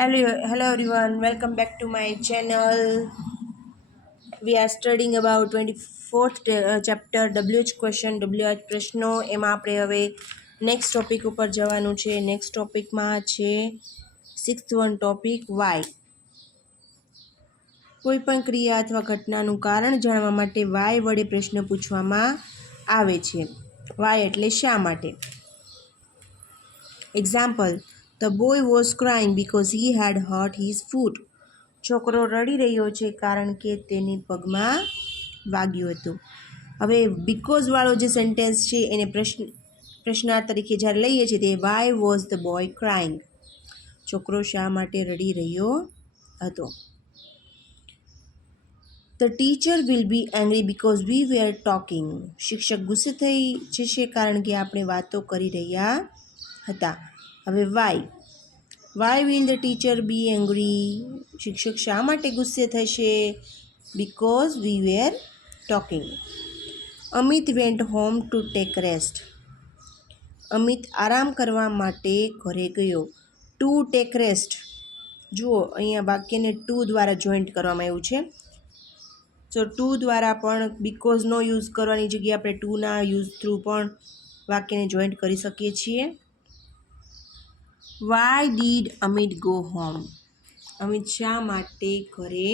Hello everyone. Welcome back to my channel. We are studying about 24th chapter WH question WH પ્રશ્નો એમાં આપણે હવે next topic ઉપર જવાનું છે. નેક્સ્ટ ટોપિકમાં છે 6th ટોપિક વાય. કોઈ પણ ક્રિયા અથવા ઘટનાનું કારણ જાણવા માટે વાય વડે પ્રશ્ન પૂછવામાં આવે છે. વાય એટલે શા માટે. Example, the boy was crying because he had hurt his foot. છોકરો રડી રહ્યો છે કારણ કે તેની પગમાં વાગ્યું હતું. હવે બીકોઝવાળો જે સેન્ટેન્સ છે એને પ્રશ્નાર્થ તરીકે જ્યારે લઈએ છીએ તે why was the boy crying. છોકરો શા માટે રડી રહ્યો હતો. The teacher will be angry because we were talking. શિક્ષક ગુસ્સે થઈ જશે કારણ કે આપણે વાતો કરી રહ્યા હતા. હવે why will the teacher be angry. શિક્ષક શા માટે ગુસ્સે થશે. Because we were talking. Amit went home to take rest. Amit આરામ કરવા માટે ઘરે ગયો. To take rest. જુઓ અહીંયા વાક્યને ટુ દ્વારા જોઈન્ટ કરવામાં આવ્યું છે. તો ટુ દ્વારા પણ બીકોઝનો યુઝ કરવાની જગ્યાએ આપણે ટુના યુઝ થ્રુ પણ વાક્યને જોઈન્ટ કરી શકીએ છીએ. Why did Amit go home. Amit શા માટે ઘરે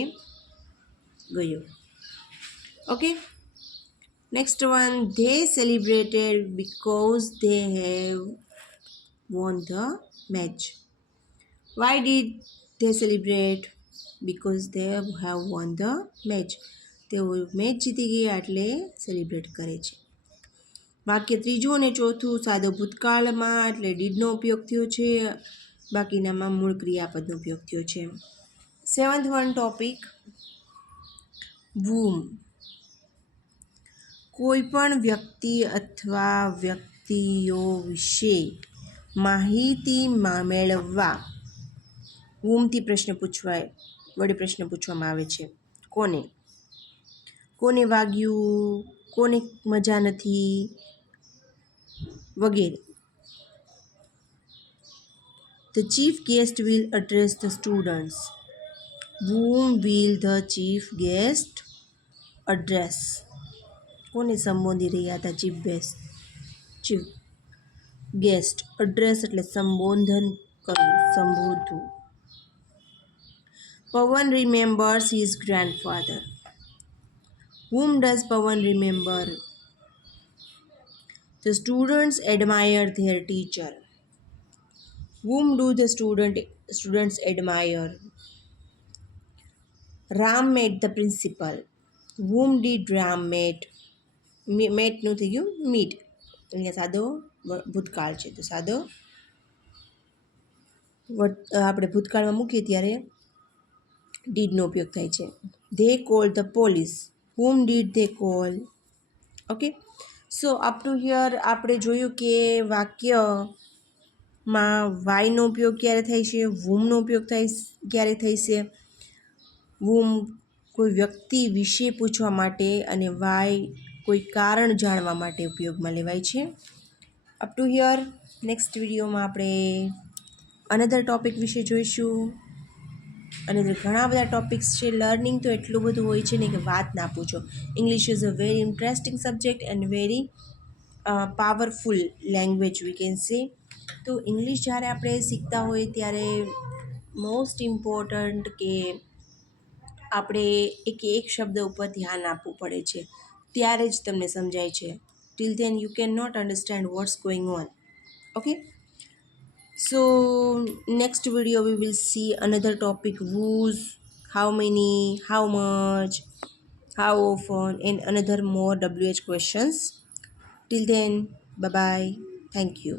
ગયો. Okay, next one, they celebrated because they have won the match. Why did they celebrate because they have won the match. તેઓ મેચ જીતી ગયા એટલે સેલિબ્રેટ કરે છે. વાક્ય ત્રીજું અને ચોથું સાદો ભૂતકાળમાં એટલે ડીડનો ઉપયોગ થયો છે. બાકીનામાં મૂળ ક્રિયાપદનો ઉપયોગ થયો છે. 7th topic વૂમ. કોઈ પણ વ્યક્તિ અથવા વ્યક્તિઓ વિશે માહિતી મેળવવા વૂમથી વડે પ્રશ્ન પૂછવામાં આવે છે. કોને વાગ્યું, કોને મજા નથી વગેરે. The chief guest will address the students. whom will the chief guest address. કોને સંબોધી રહ્યા હતા ચીફ ગેસ્ટ. એડ્રેસ એટલે સંબોધન કરવું, સંબોધવું. પવન remembers his grandfather. whom does Pawan remember? The students admire their teacher. whom do the students admire? Ram met the principal. whom did Ram met? Met થઈ ગયું મીટ. અહીંયા સાદો ભૂતકાળ છે તો સાદો આપણે ભૂતકાળમાં મૂકીએ ત્યારે ડીડનો ઉપયોગ થાય છે. They call the police. whom did they call? Okay, so up to here આપણે જોયું કે વાક્યમાં વાયનો ઉપયોગ ક્યારે થાય છે, વૂમનો ઉપયોગ ક્યારે થાય છે. વૂમ કોઈ વ્યક્તિ વિશે પૂછવા માટે અને વાય કોઈ કારણ જાણવા માટે ઉપયોગમાં લેવાય છે. અપ ટુ હિયર નેક્સ્ટ વિડીયોમાં આપણે અનધર ટોપિક વિશે જોઈશું. અને ઘણા બધા ટોપિક્સ છે. લર્નિંગ તો એટલું બધું હોય છે ને કે વાત ના પૂછો. English is a very interesting subject and very powerful language we can say. તો ઇંગ્લિશ જ્યારે આપણે શીખતા હોઈએ ત્યારે મોસ્ટ ઇમ્પોર્ટન્ટ કે આપણે એક શબ્દ ઉપર ધ્યાન આપવું પડે છે, ત્યારે જ તમને સમજાય છે. Till then you can not understand what's going on. Okay, so next video we will see another topic, whose, how many, how much, how often, and another more WH questions. Till then, bye bye. Thank you.